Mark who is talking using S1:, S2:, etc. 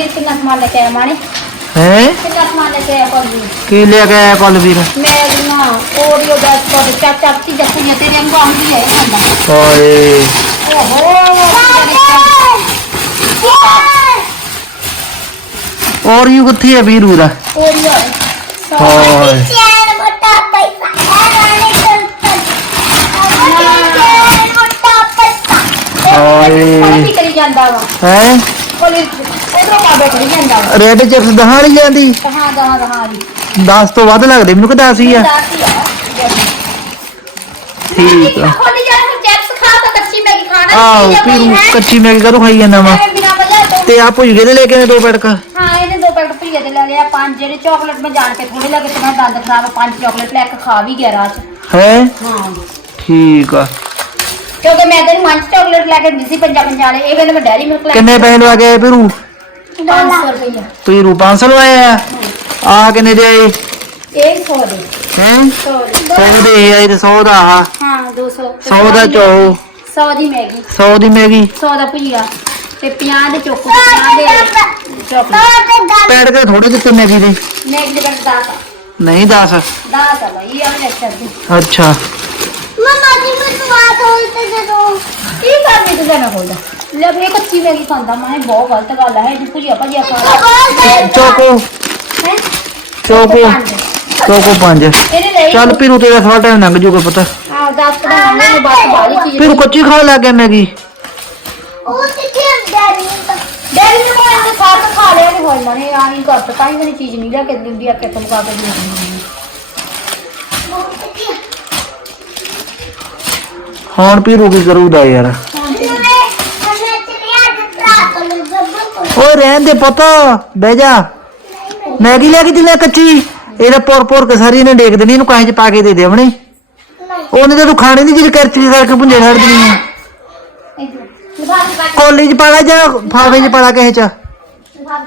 S1: ਕੁਲਵੀਰ ਕਿੰਨਾ ਸਮਾਨ ਲੈ ਕੇ ਆਇਆ ਮਾਣੇ
S2: ਹੈ?
S1: ਕਿੰਨਾ ਸਮਾਨ ਲੈ ਕੇ ਆਇਆ ਕੁਲਵੀਰ
S2: ਕੀ ਲੈ ਕੇ ਆਇਆ ਕੁਲਵੀਰ
S1: ਮੈਂ ਨਾ ਓਰੀਓ ਦਾ ਤੁਹਾਡੇ ਚਾਚਾ ਦੀ ਜੱਸੀਆਂ ਤੇਰੇ ਵਾਂਗੂ ਆਉਂਦੀ ਹੈ
S2: ਓਏ। ਔਰ ਯੂ ਕਿੱਥੇ ਹੈ ਵੀਰੂ ਦਾ
S1: ਓਰੀਓ
S2: ਓਏ। ਓਏ।
S1: ਕੀ ਕਰੀ ਜਾਂਦਾ ਵਾ।
S2: ਹੈ?
S1: ਕੋਲੀ ਉਧਰੋਂ ਪਾ ਬੈਠੀ ਜਾਂਦਾ ਵਾ
S2: ਰੈਡ ਚਿਪਸ ਦਹਾਂ ਨਹੀਂ ਜਾਂਦੀ?
S1: ਕਹਾਂ ਦਹਾਂ ਦਹਾਂ ਦੀ
S2: 10 ਤੋਂ ਵੱਧ ਲੱਗਦੇ ਮੈਨੂੰ ਕਿ 10 ਹੀ ਆ
S1: ਦਾਤੀ ਆ।
S2: ਠੀਕ ਆ।
S1: ਖੋਲੀ ਜਾ ਕੇ ਚੈਪਸ ਖਾ ਤਾਂ ਕੱਚੀ ਮੈਗੀ ਖਾਣਾ
S2: ਆਹੋ
S1: ਹੈ?
S2: ਕੱਚੀ ਮੈਗੀ ਕਦੋਂ ਖਾਈ ਜਾਂਦਾ ਵਾ?
S1: ਐਵੇਂ ਬਿਨਾਂ ਵਜ੍ਹਾ ਤੋਂ
S2: ਤੇ ਆ ਭੁਜਗੇ ਦੇ ਲੈ ਕੇ ਆਏ ਦੋ ਪੈਟਕ।
S1: ਹਾਂ ਇਹਨੇ ਦੋ ਪੈਕਟ ਭੁਜੀਏ ਦੇ ਲੈ ਲਿਆ ਪੰਜ ਜਿਹੜੇ ਚਾਕਲੇਟ ਮੈਂ ਜਾਣ ਕੇ ਥੋੜੇ ਲੱਗੇ ਤੇ ਮੈਂ ਦੰਦ ਖਰਾਬ ਪੰਜ ਚਾਕਲੇਟ ਲੈ ਕੇ ਖਾ ਵੀ ਗਿਆ 'ਚ
S2: ਹੈ?
S1: ਹਾਂ
S2: ਠੀਕ ਆ।
S1: ਕਿਉਂਕਿ ਮੈਂ ਤੈਨੂੰ ਪੰਜ ਚਾਕਲੇਟ ਲੈ ਕੇ ਸੀ ਪੰਜਾ ਪੰਜਾ ਵਾਲੇ ਇਹ ਕਹਿੰਦੇ ਮੈਂ ਡੈਰੀ ਮਿਲਕ ਲੈ
S2: ਕਿੰਨੇ ਪੈਸੇ ਲਵਾ ਕੇ ਵੀਰੂ
S1: 500 ਰੁਪਏ
S2: ਤੁਸੀਂ ਰੂ 500 ਲਵਾਏ ਆ? ਆ ਕਿੰਨੇ ਦੇ ਆਏ
S1: ਇਹ 100 ਦੇ।
S2: ਹੈ?
S1: 100 ਦੇ।
S2: 100 ਦੇ ਇਹ ਆਏ ਤੇ 100 ਦਾ ਆ।
S1: ਹਾਂ 200
S2: 100 ਦਾ ਚੋ
S1: 100 ਦੀ ਮੈਗੀ।
S2: 100 ਦੀ ਮੈਗੀ।
S1: 100 ਦਾ ਭੁਜੀਆ ਤੇ 50 ਦੇ ਚੋਕੋ 50 ਦੇ ਚਾਕਲੇਟ
S2: ਥੋੜੇ ਦਿੱਤੇ ਮੈਗੀ ਦੇ।
S1: ਮੈਗੀ ਦੇ ਪੈਕਟ 10
S2: ਨਹੀਂ 10
S1: 10 ਆ ਬਈ ਆ
S2: ਅੱਛਾ।
S1: ਮਮਾ ਜੀ ਮੈਨੂੰ ਹੋਈ ਤੇ ਜਦੋਂ ਕੀ ਕਰਨੀ ਤੂੰ ਜਾਣਾ ਹੋਦਾ ਲੈ ਵੀ ਇਹ ਕੱਚੀ ਮੈਗੀ ਖਾਂਦਾ ਮੈਂ ਕਿਹਾ ਬਹੁਤ ਗਲਤ ਗੱਲ ਹੈ ਜੀ ਭੁਜੀਆ ਭਜੀਆ ਖਾ
S2: ਚੋਕੋ
S1: ਹੈ
S2: ਚੋਕੋ ਚੋਕੋ 5
S1: ਇਹਨੇ ਲਈ
S2: ਚੱਲ ਪੀਰੂ ਤੇਰਾ ਥੋੜਾ ਟਾਈਮ ਲੰਘ ਜੂਗਾ ਪਤਾ
S1: ਆ 10 ਦਾ ਨਾਮ ਬਸ ਬਾਲੀ ਚੀਜ਼
S2: ਪੀਰੂ ਕੱਚੀ ਖਾਣ ਲੱਗ ਗਿਆ ਮੈਗੀ
S1: ਉਹ ਕਿੱਥੇ ਡੈਡੀ ਡੈਡੀ ਨੇ ਮੈਂ ਇਹਦੇ ਖਾ ਕੇ ਲਿਆ ਨਹੀਂ ਹੋਣਾ ਨੇ ਆ ਕਰਤਾ ਤਾਂ ਹੀ ਮੈਨੂੰ ਚੀਜ਼ ਨਹੀਂ ਲਿਆ ਕੇ ਦਿੰਦੀ ਆ ਕਿ ਤੁਮ ਖਾ ਕੇ ਦਿੰਦੀ
S2: ਹੁਣ ਪੀਰੂ ਕੀ ਕਰੂਦਾ ਯਾਰ। ਓਏ ਰਹਿਣ ਦੇ ਪੁੱਤ ਬਹਿ ਜਾ। ਮੈਗੀ ਲੈ ਕੇ ਦਿਲਾ ਕੱਚੀ। ਇਹਦਾ ਪੁਰ ਪੁਰ ਕੇ ਸਾਰੀ ਨੇ ਡੇਕ ਦੇਣੀ ਇਹਨੂੰ ਕਾਹੇ ਚ ਪਾ ਕੇ ਦੇ ਦੇ ਆਪਣੀ। ਉਹਨੇ ਤਾਂ ਤੂੰ ਖਾਣੀ ਨਹੀਂ ਜਿਹੜੀ ਕਰਚੀ ਕਰਕੇ ਭੁੰਜੇ ਛੱਡ ਦੇਣੀ।
S1: ਪਾ
S2: ਕੋਲੀ ਚ ਪਾਲਾ ਜਾਂ ਫਾਵੇ ਚ ਪਾਲਾ ਕਿਸੇ ਚ?
S1: ਪਾ